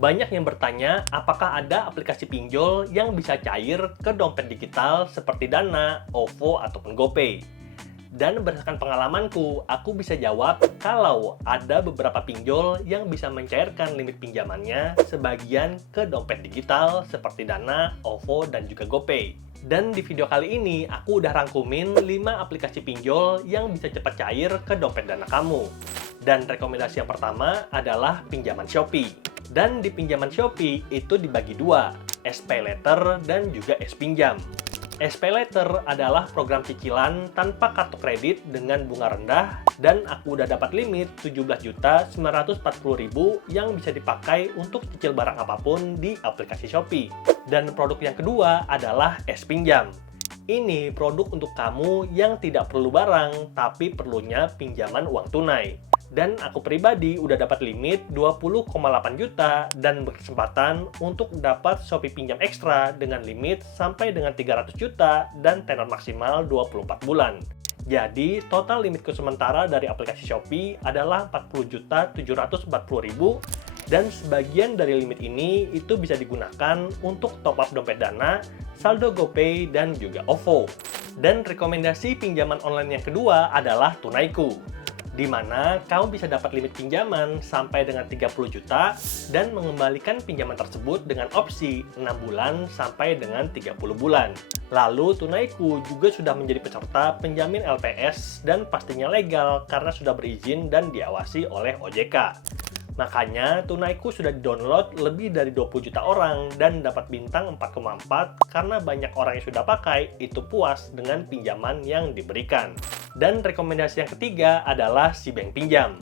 Banyak yang bertanya, apakah ada aplikasi pinjol yang bisa cair ke dompet digital seperti Dana, OVO, ataupun GoPay? Dan berdasarkan pengalamanku, aku bisa jawab kalau ada beberapa pinjol yang bisa mencairkan limit pinjamannya sebagian ke dompet digital seperti Dana, OVO, dan juga GoPay. Dan di video kali ini, aku udah rangkumin 5 aplikasi pinjol yang bisa cepat cair ke dompet Dana kamu. Dan rekomendasi yang pertama adalah pinjaman Shopee. Dan di pinjaman Shopee itu dibagi dua, SPayLater dan juga S-Pinjam. SPayLater adalah program cicilan tanpa kartu kredit dengan bunga rendah dan aku udah dapat limit 17.940.000 yang bisa dipakai untuk cicil barang apapun di aplikasi Shopee. Dan produk yang kedua adalah S-Pinjam. Ini produk untuk kamu yang tidak perlu barang tapi perlunya pinjaman uang tunai. Dan aku pribadi udah dapat limit 20,8 juta dan berkesempatan untuk dapat Shopee Pinjam Ekstra dengan limit sampai dengan 300 juta dan tenor maksimal 24 bulan. Jadi, total limitku sementara dari aplikasi Shopee adalah 40.740.000 dan sebagian dari limit ini itu bisa digunakan untuk top up dompet Dana, saldo GoPay, dan juga OVO. Dan rekomendasi pinjaman online yang kedua adalah Tunaiku, di mana kamu bisa dapat limit pinjaman sampai dengan 30 juta dan mengembalikan pinjaman tersebut dengan opsi 6 bulan sampai dengan 30 bulan. Lalu Tunaiku juga sudah menjadi peserta penjamin LPS dan pastinya legal karena sudah berizin dan diawasi oleh OJK. Makanya Tunaiku sudah di-download lebih dari 20 juta orang dan dapat bintang 4,4 karena banyak orang yang sudah pakai itu puas dengan pinjaman yang diberikan. Dan rekomendasi yang ketiga adalah Sibank Pinjam.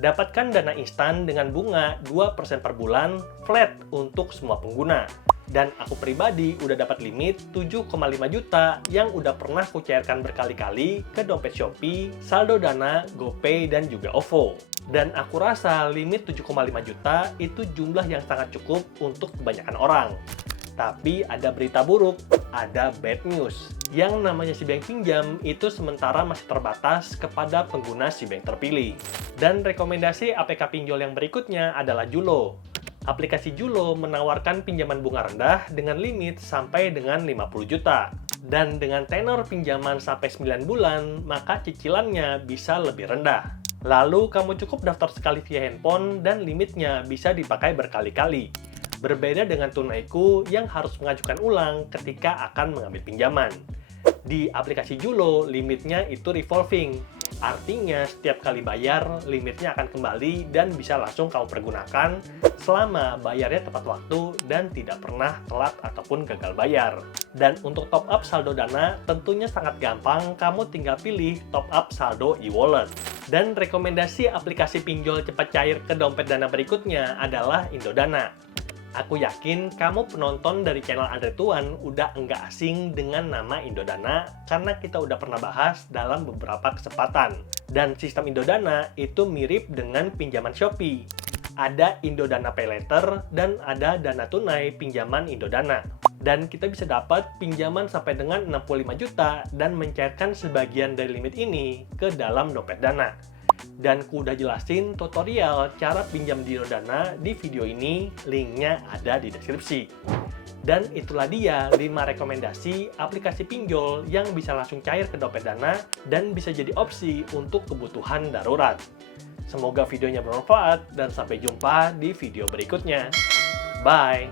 Dapatkan dana instan dengan bunga 2% per bulan flat untuk semua pengguna. Dan aku pribadi udah dapat limit 7,5 juta yang udah pernah kucairkan berkali-kali ke dompet Shopee, saldo Dana, GoPay, dan juga OVO. Dan aku rasa limit 7,5 juta itu jumlah yang sangat cukup untuk kebanyakan orang. Tapi ada berita buruk, ada bad news. Yang namanya Sibank Pinjam itu sementara masih terbatas kepada pengguna Sibank terpilih. Dan rekomendasi APK pinjol yang berikutnya adalah Julo. Aplikasi Julo menawarkan pinjaman bunga rendah dengan limit sampai dengan 50 juta. Dan dengan tenor pinjaman sampai 9 bulan, maka cicilannya bisa lebih rendah. Lalu kamu cukup daftar sekali via handphone dan limitnya bisa dipakai berkali-kali. Berbeda dengan Tunaiku yang harus mengajukan ulang ketika akan mengambil pinjaman. Di aplikasi Julo, limitnya itu revolving. Artinya, setiap kali bayar, limitnya akan kembali dan bisa langsung kamu pergunakan selama bayarnya tepat waktu dan tidak pernah telat ataupun gagal bayar. Dan untuk top up saldo Dana, tentunya sangat gampang, kamu tinggal pilih top up saldo e-wallet. Dan rekomendasi aplikasi pinjol cepat cair ke dompet Dana berikutnya adalah Indodana. Aku yakin kamu penonton dari channel Andre Tuan udah enggak asing dengan nama Indodana karena kita udah pernah bahas dalam beberapa kesempatan. Dan sistem Indodana itu mirip dengan pinjaman Shopee. Ada Indodana PayLater dan ada dana tunai pinjaman Indodana. Dan kita bisa dapat pinjaman sampai dengan 65 juta dan mencairkan sebagian dari limit ini ke dalam dompet Dana. Dan ku udah jelasin tutorial cara pinjam di Indodana di video ini, linknya ada di deskripsi. Dan itulah dia 5 rekomendasi aplikasi pinjol yang bisa langsung cair ke dompet Dana dan bisa jadi opsi untuk kebutuhan darurat. Semoga videonya bermanfaat dan sampai jumpa di video berikutnya. Bye!